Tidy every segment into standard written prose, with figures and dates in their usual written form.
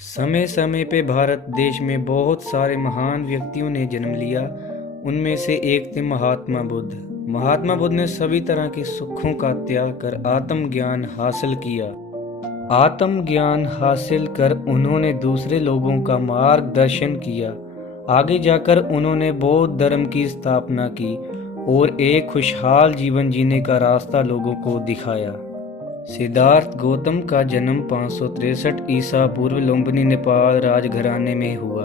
समय समय पे भारत देश में बहुत सारे महान व्यक्तियों ने जन्म लिया। उनमें से एक थे महात्मा बुद्ध। महात्मा बुद्ध ने सभी तरह के सुखों का त्याग कर आत्मज्ञान हासिल किया। आत्मज्ञान हासिल कर उन्होंने दूसरे लोगों का मार्गदर्शन किया। आगे जाकर उन्होंने बौद्ध धर्म की स्थापना की और एक खुशहाल जीवन जीने का रास्ता लोगों को दिखाया। सिद्धार्थ गौतम का जन्म 563 ईसा पूर्व लुम्बिनी नेपाल राजघराने में हुआ।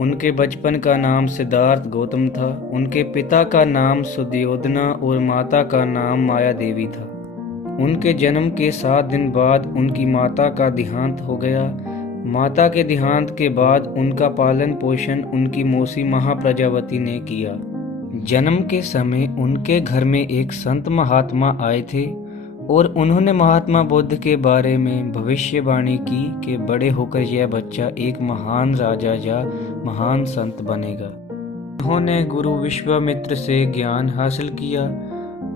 उनके बचपन का नाम सिद्धार्थ गौतम था। उनके पिता का नाम सुद्योधना और माता का नाम माया देवी था। उनके जन्म के 7 दिन बाद उनकी माता का देहांत हो गया। माता के देहांत के बाद उनका पालन पोषण उनकी मौसी महाप्रजावती ने किया। जन्म के समय उनके घर में एक संत महात्मा आए थे और उन्होंने महात्मा बुद्ध के बारे में भविष्यवाणी की कि बड़े होकर यह बच्चा एक महान राजा या महान संत बनेगा। उन्होंने गुरु विश्वामित्र से ज्ञान हासिल किया।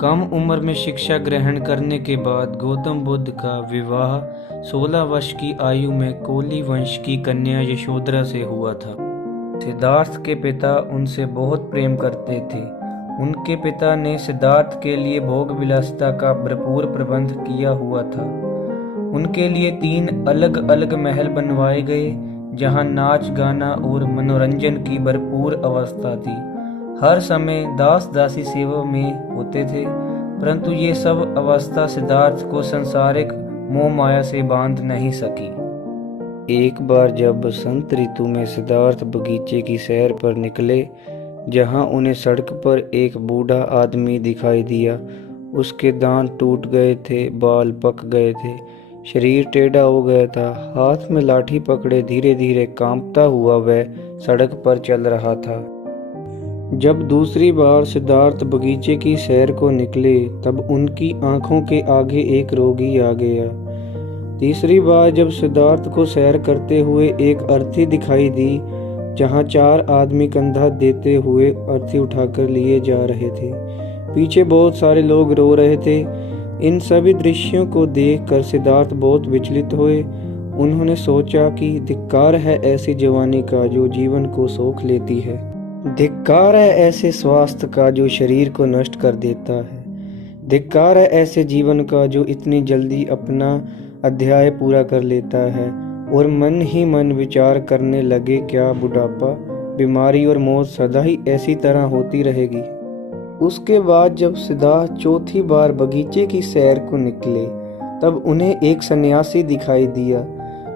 कम उम्र में शिक्षा ग्रहण करने के बाद गौतम बुद्ध का विवाह 16 वर्ष की आयु में कोली वंश की कन्या यशोधरा से हुआ था। सिद्धार्थ के पिता उनसे बहुत प्रेम करते थे। उनके पिता ने सिद्धार्थ के लिए भोग विलासिता का भरपूर प्रबंध किया हुआ था। उनके लिए 3 अलग अलग महल बनवाए गए जहां नाच गाना और मनोरंजन की भरपूर अवस्था थी। हर समय दास दासी सेवा में होते थे, परंतु ये सब अवस्था सिद्धार्थ को सांसारिक मोह माया से बांध नहीं सकी। एक बार जब बसंत ऋतु में सिद्धार्थ बगीचे की सैर पर निकले, जहां उन्हें सड़क पर एक बूढ़ा आदमी दिखाई दिया। उसके दांत टूट गए थे, बाल पक गए थे, शरीर टेढ़ा हो गया था। हाथ में लाठी पकड़े धीरे धीरे कांपता हुआ वह सड़क पर चल रहा था। जब दूसरी बार सिद्धार्थ बगीचे की सैर को निकले, तब उनकी आंखों के आगे एक रोगी आ गया। तीसरी बार जब सिद्धार्थ को सैर करते हुए एक अर्थी दिखाई दी, जहां 4 आदमी कंधा देते हुए अर्थी उठाकर लिए जा रहे थे। पीछे बहुत सारे लोग रो रहे थे। इन सभी दृश्यों को देखकर सिद्धार्थ बहुत विचलित हुए। उन्होंने सोचा कि धिक्कार है ऐसी जवानी का जो जीवन को सोख लेती है। धिक्कार है ऐसे स्वास्थ्य का जो शरीर को नष्ट कर देता है। धिक्कार है ऐसे जीवन का जो इतनी जल्दी अपना अध्याय पूरा कर लेता है और मन ही मन विचार करने लगे, क्या बुढ़ापा, बीमारी और मौत सदा ही ऐसी तरह होती रहेगी। उसके बाद जब सिद्धार्थ चौथी बार बगीचे की सैर को निकले, तब उन्हें एक सन्यासी दिखाई दिया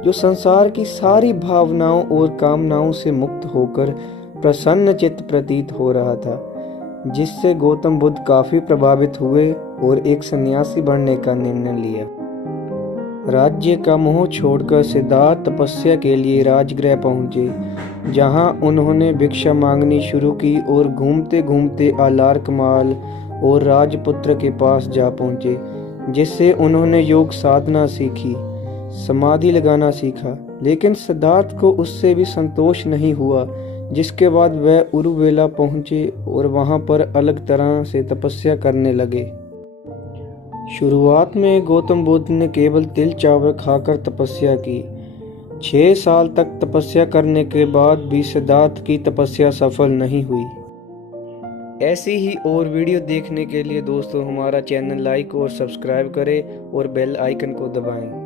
जो संसार की सारी भावनाओं और कामनाओं से मुक्त होकर प्रसन्न चित्त प्रतीत हो रहा था, जिससे गौतम बुद्ध काफी प्रभावित हुए और एक सन्यासी बनने का निर्णय लिया। राज्य का मोह छोड़कर सिद्धार्थ तपस्या के लिए राजगृह पहुंचे, जहां उन्होंने भिक्षा मांगनी शुरू की और घूमते घूमते आलारकमाल और राजपुत्र के पास जा पहुंचे, जिससे उन्होंने योग साधना सीखी, समाधि लगाना सीखा। लेकिन सिद्धार्थ को उससे भी संतोष नहीं हुआ, जिसके बाद वह उरुवेला पहुंचे और वहां पर अलग तरह से तपस्या करने लगे। शुरुआत में गौतम बुद्ध ने केवल तिल चावल खाकर तपस्या की। 6 साल तक तपस्या करने के बाद भी सिद्धार्थ की तपस्या सफल नहीं हुई। ऐसी ही और वीडियो देखने के लिए दोस्तों हमारा चैनल लाइक और सब्सक्राइब करें और बेल आइकन को दबाएं।